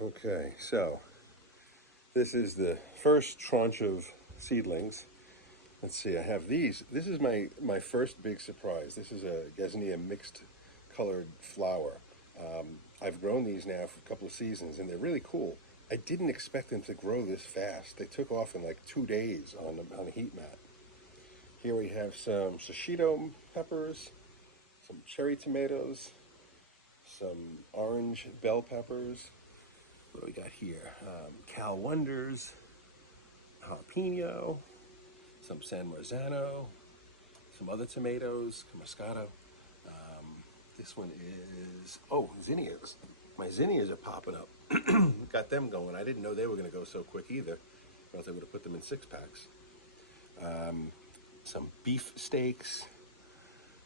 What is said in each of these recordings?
Okay, so this is the first tranche of seedlings. Let's see, I have these. This is my first big surprise. This is a Gesnea mixed colored flower. I've grown these now for a couple of seasons, and they're really cool. I didn't expect them to grow this fast. They took off in like 2 days on a heat mat. Here we have some shishito peppers, some cherry tomatoes, some orange bell peppers. What do we got here? Cal Wonders, jalapeno, some San Marzano, some other tomatoes, Moscato. This one is, oh, zinnias. My zinnias are popping up. Got them going. I didn't know they were going to go so quick either, or else I would have put them in 6-packs. Some beef steaks.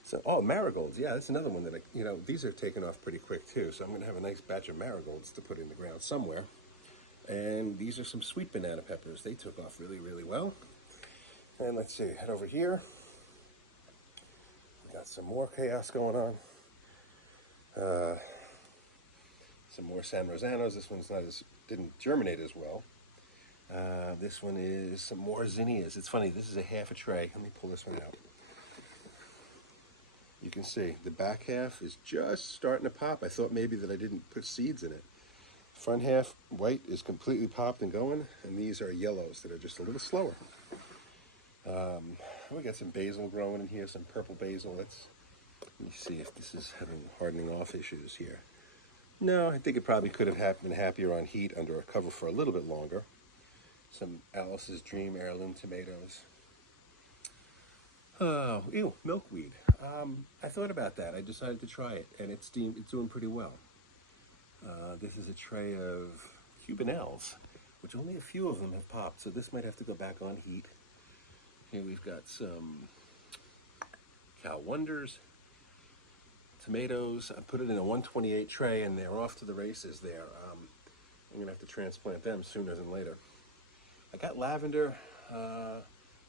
So, oh, marigolds. Yeah, that's another one that these are taking off pretty quick too. So I'm going to have a nice batch of marigolds to put in the ground somewhere. And these are some sweet banana peppers. They took off really, really well. And let's see, head over here. Got some more chaos going on. Some more San Rosanos. This one's didn't germinate as well. This one is some more zinnias. It's funny, this is a half a tray. Let me pull this one out. You can see the back half is just starting to pop. I thought maybe that I didn't put seeds in it. Front half, white, is completely popped and going, and these are yellows that are just a little slower. We got some basil growing in here, some purple basil. Let me see if this is having hardening off issues here. No, I think it probably could have been happier on heat under a cover for a little bit longer. Some Alice's Dream heirloom tomatoes. Oh, ew, milkweed. I thought about that. I decided to try it, and it's doing pretty well. This is a tray of Cubanelles, which only a few of them have popped, so this might have to go back on heat. Here we've got some Cal Wonders, tomatoes. I put it in a 128 tray, and they're off to the races there. I'm going to have to transplant them sooner than later. I got lavender.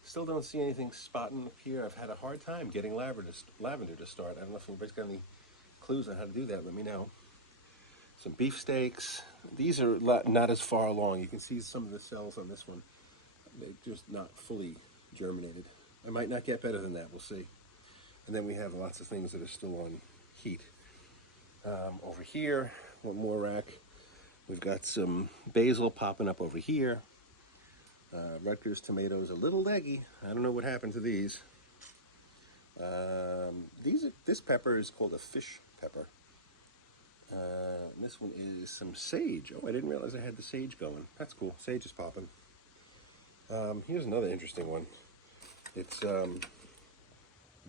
Still don't see anything spotting up here. I've had a hard time getting lavender to start. I don't know if anybody's got any clues on how to do that. Let me know. Some beefsteaks. These are not as far along. You can see some of the cells on this one. They're just not fully germinated. I might not get better than that. We'll see. And then we have lots of things that are still on heat. Over here, one more rack. We've got some basil popping up over here. Rutgers tomatoes, a little leggy. I don't know what happened to these. This pepper is called a fish pepper. This one is some sage. Oh, I didn't realize I had the sage going. That's cool. Sage is popping. Here's another interesting one. It's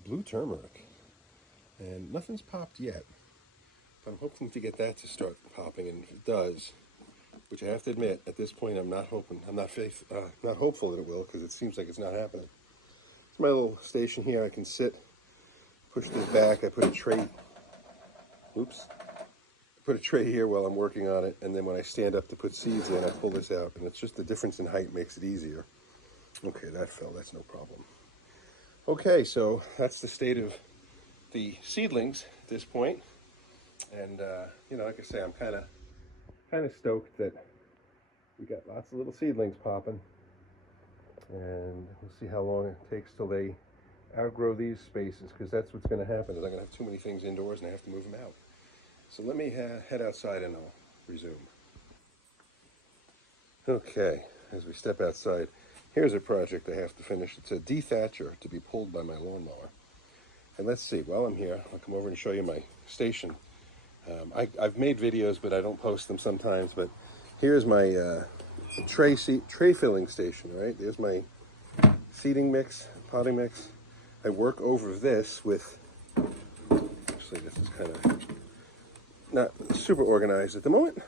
blue turmeric. And nothing's popped yet. But I'm hoping to get that to start popping, and if it does, which I have to admit, at this point I'm not hopeful that it will, because it seems like it's not happening. It's my little station here. I can sit, push this back. I put a tray. Oops. Put a tray here while I'm working on it, and then when I stand up to put seeds in, I pull this out, and it's just the difference in height makes it easier. Okay, that fell. That's no problem. Okay, so that's the state of the seedlings at this point, and like I say, I'm kind of stoked that we got lots of little seedlings popping, and we'll see how long it takes till they outgrow these spaces, because that's what's going to happen. Is I'm going to have too many things indoors, and I have to move them out. So let me head outside and I'll resume. Okay, as we step outside, here's a project I have to finish. It's a dethatcher to be pulled by my lawnmower. And let's see, while I'm here, I'll come over and show you my station. I've made videos, but I don't post them sometimes. But here's my tray filling station, right? There's my seeding mix, potting mix. I work over this with, actually this is kind of not super organized at the moment.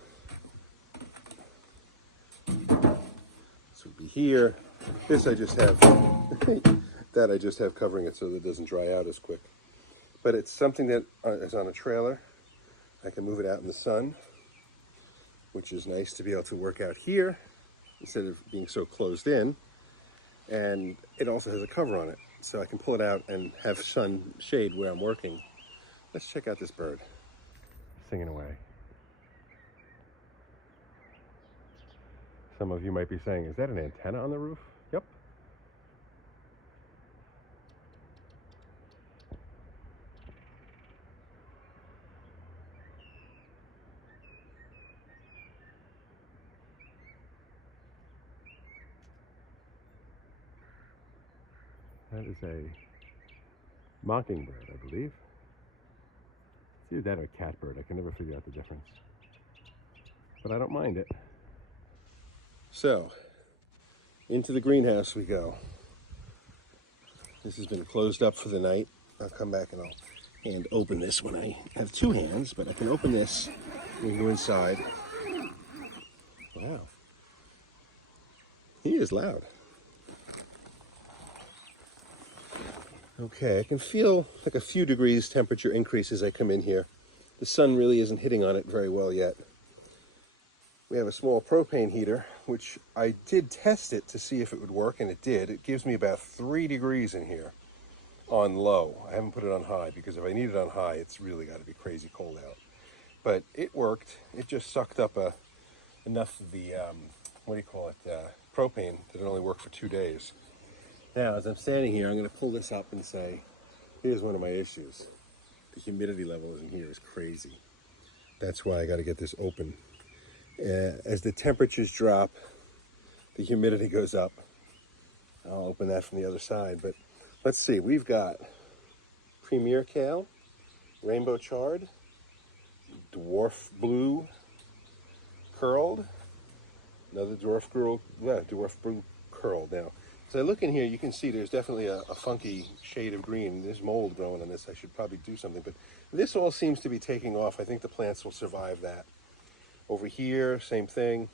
This would be here. This I just have, that I just have covering it so that it doesn't dry out as quick. But it's something that is on a trailer. I can move it out in the sun, which is nice to be able to work out here instead of being so closed in. And it also has a cover on it, so I can pull it out and have sun shade where I'm working. Let's check out this bird singing away. Some of you might be saying, is that an antenna on the roof? Yep. That is a mockingbird, I believe. It's either that or a catbird. I can never figure out the difference. But I don't mind it. So, into the greenhouse we go. This has been closed up for the night. I'll come back and I'll hand open this when I have two hands, but I can open this. We can go inside. Wow. He is loud. Okay, I can feel like a few degrees temperature increase as I come in here. The sun really isn't hitting on it very well yet. We have a small propane heater, which I did test it to see if it would work, and it did. It gives me about 3 degrees in here on low. I haven't put it on high, because if I need it on high, it's really got to be crazy cold out. But it worked. It just sucked up enough of the, propane that it only worked for 2 days. Now, as I'm standing here, I'm going to pull this up and say, here's one of my issues. The humidity level in here is crazy. That's why I got to get this open. As the temperatures drop, the humidity goes up. I'll open that from the other side, but let's see. We've got Premier Kale, Rainbow Chard, Dwarf Blue Curled, another Dwarf Blue Curled. Now, as I look in here, you can see there's definitely a funky shade of green. There's mold growing on this. I should probably do something, but this all seems to be taking off. I think the plants will survive that. Over here, same thing.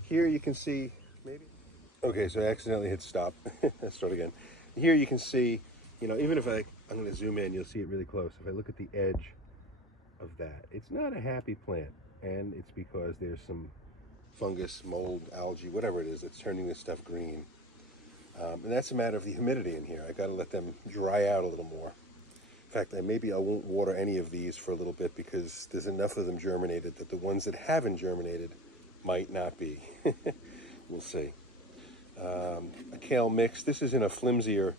Here you can see, maybe. Okay, so I accidentally hit stop. Let's start again. Here you can see, even if I'm going to zoom in, you'll see it really close. If I look at the edge of that, it's not a happy plant, and it's because there's some fungus, mold, algae, whatever it is that's turning this stuff green. And that's a matter of the humidity in here. I got to let them dry out a little more. In fact, maybe I won't water any of these for a little bit because there's enough of them germinated that the ones that haven't germinated might not be. We'll see. A kale mix. This is in a flimsier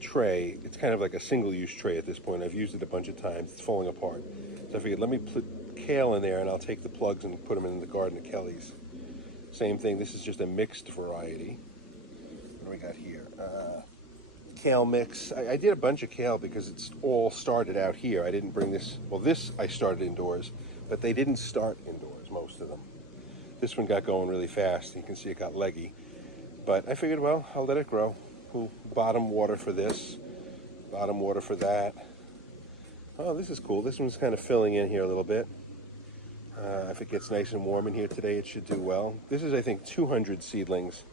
tray. It's kind of like a single-use tray at this point. I've used it a bunch of times. It's falling apart. So I figured let me put kale in there and I'll take the plugs and put them in the garden at Kelly's. Same thing. This is just a mixed variety. What do we got here? Kale mix. I did a bunch of kale because it's all started out here. I didn't bring this. Well, this I started indoors, but they didn't start indoors, most of them. This one got going really fast. You can see it got leggy. But I figured, well, I'll let it grow. We'll bottom water for this, bottom water for that. Oh, this is cool. This one's kind of filling in here a little bit. If it gets nice and warm in here today, it should do well. This is, I think, 200 seedlings.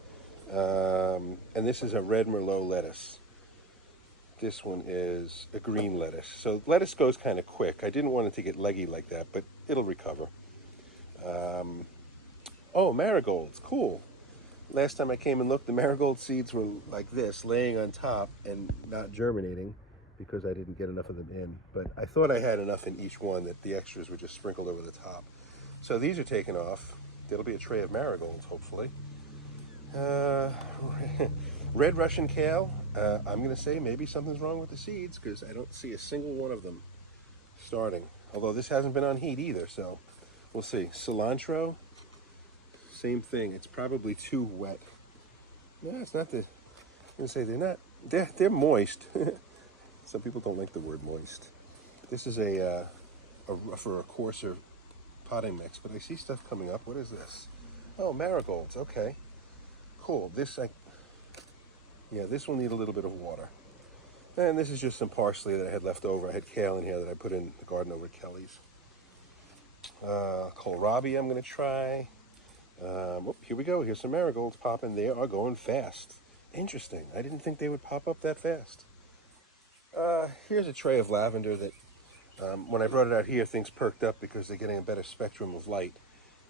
And this is a red Merlot lettuce. This one is a green lettuce. So lettuce goes kind of quick. I didn't want it to get leggy like that, but it'll recover. Oh, marigolds. Cool. Last time I came and looked, the marigold seeds were like this, laying on top and not germinating because I didn't get enough of them in. But I thought I had enough in each one that the extras were just sprinkled over the top. So these are taken off. There'll be a tray of marigolds, hopefully. Red Russian kale. I'm going to say maybe something's wrong with the seeds because I don't see a single one of them starting. Although this hasn't been on heat either, so we'll see. Cilantro. Same thing. It's probably too wet. No, it's not the. I'm going to say they're not. They're moist. Some people don't like the word moist. This is for a coarser potting mix, but I see stuff coming up. What is this? Oh, marigolds. Okay. Cool. This will need a little bit of water. And this is just some parsley that I had left over. I had kale in here that I put in the garden over at Kelly's. Kohlrabi I'm going to try. Here we go. Here's some marigolds popping. They are going fast. Interesting. I didn't think they would pop up that fast. Here's a tray of lavender that when I brought it out here, things perked up because they're getting a better spectrum of light.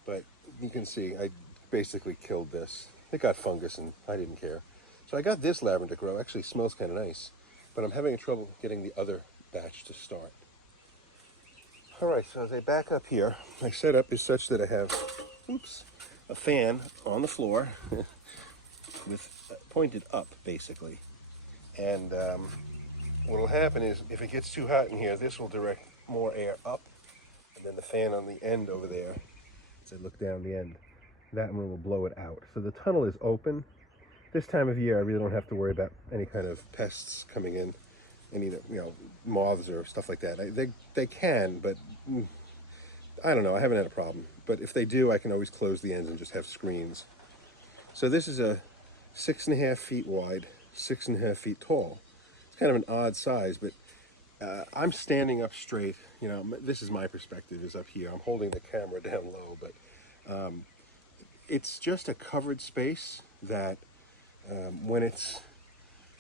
But you can see I basically killed this. It got fungus and I didn't care. So I got this lavender grow. Actually smells kind of nice. But I'm having trouble getting the other batch to start. All right, so as I back up here, my setup is such that I have, a fan on the floor with pointed up, basically. And what will happen is, if it gets too hot in here, this will direct more air up, and then the fan on the end over there, as I look down the end, that one will blow it out. So the tunnel is open. This time of year, I really don't have to worry about any kind of pests coming in, any, moths or stuff like that. They can, but I don't know. I haven't had a problem. But if they do, I can always close the ends and just have screens. So this is a 6.5 feet wide, 6.5 feet tall. It's kind of an odd size, but I'm standing up straight. This is my perspective, is up here. I'm holding the camera down low, but it's just a covered space that when it's...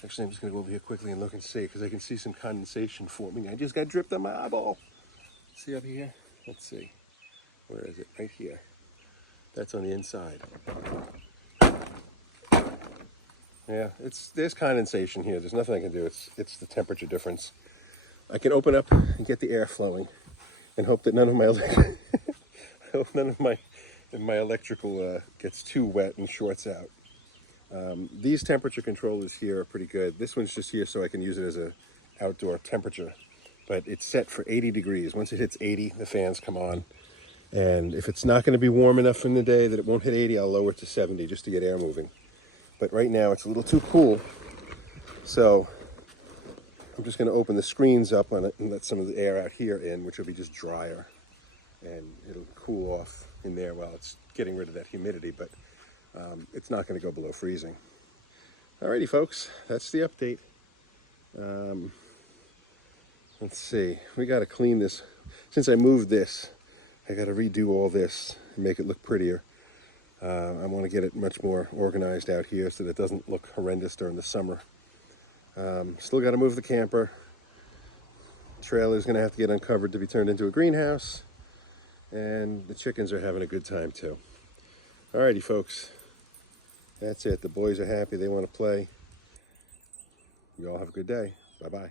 Actually, I'm just going to go over here quickly and look and see, because I can see some condensation forming. I just got dripped on my eyeball. See up here? Let's see. Where is it? Right here. That's on the inside. Yeah, there's condensation here. There's nothing I can do. It's the temperature difference. I can open up and get the air flowing, and hope that none of my electrical gets too wet and shorts out. These temperature controllers here are pretty good. This one's just here so I can use it as a outdoor temperature, but it's set for 80 degrees. Once it hits 80, the fans come on. And if it's not going to be warm enough in the day that it won't hit 80, I'll lower it to 70 just to get air moving. But right now it's a little too cool, so I'm just going to open the screens up on it and let some of the air out here in, which will be just drier, and it'll cool off in there while it's getting rid of that humidity, but it's not going to go below freezing. Alrighty folks, that's the update. Let's see, we got to clean this. Since I moved this, I got to redo all this and make it look prettier. I want to get it much more organized out here so that it doesn't look horrendous during the summer. Still got to move the camper. Trailer's going to have to get uncovered to be turned into a greenhouse. And the chickens are having a good time too. Alrighty folks, that's it. The boys are happy. They want to play. You all have a good day. Bye-bye.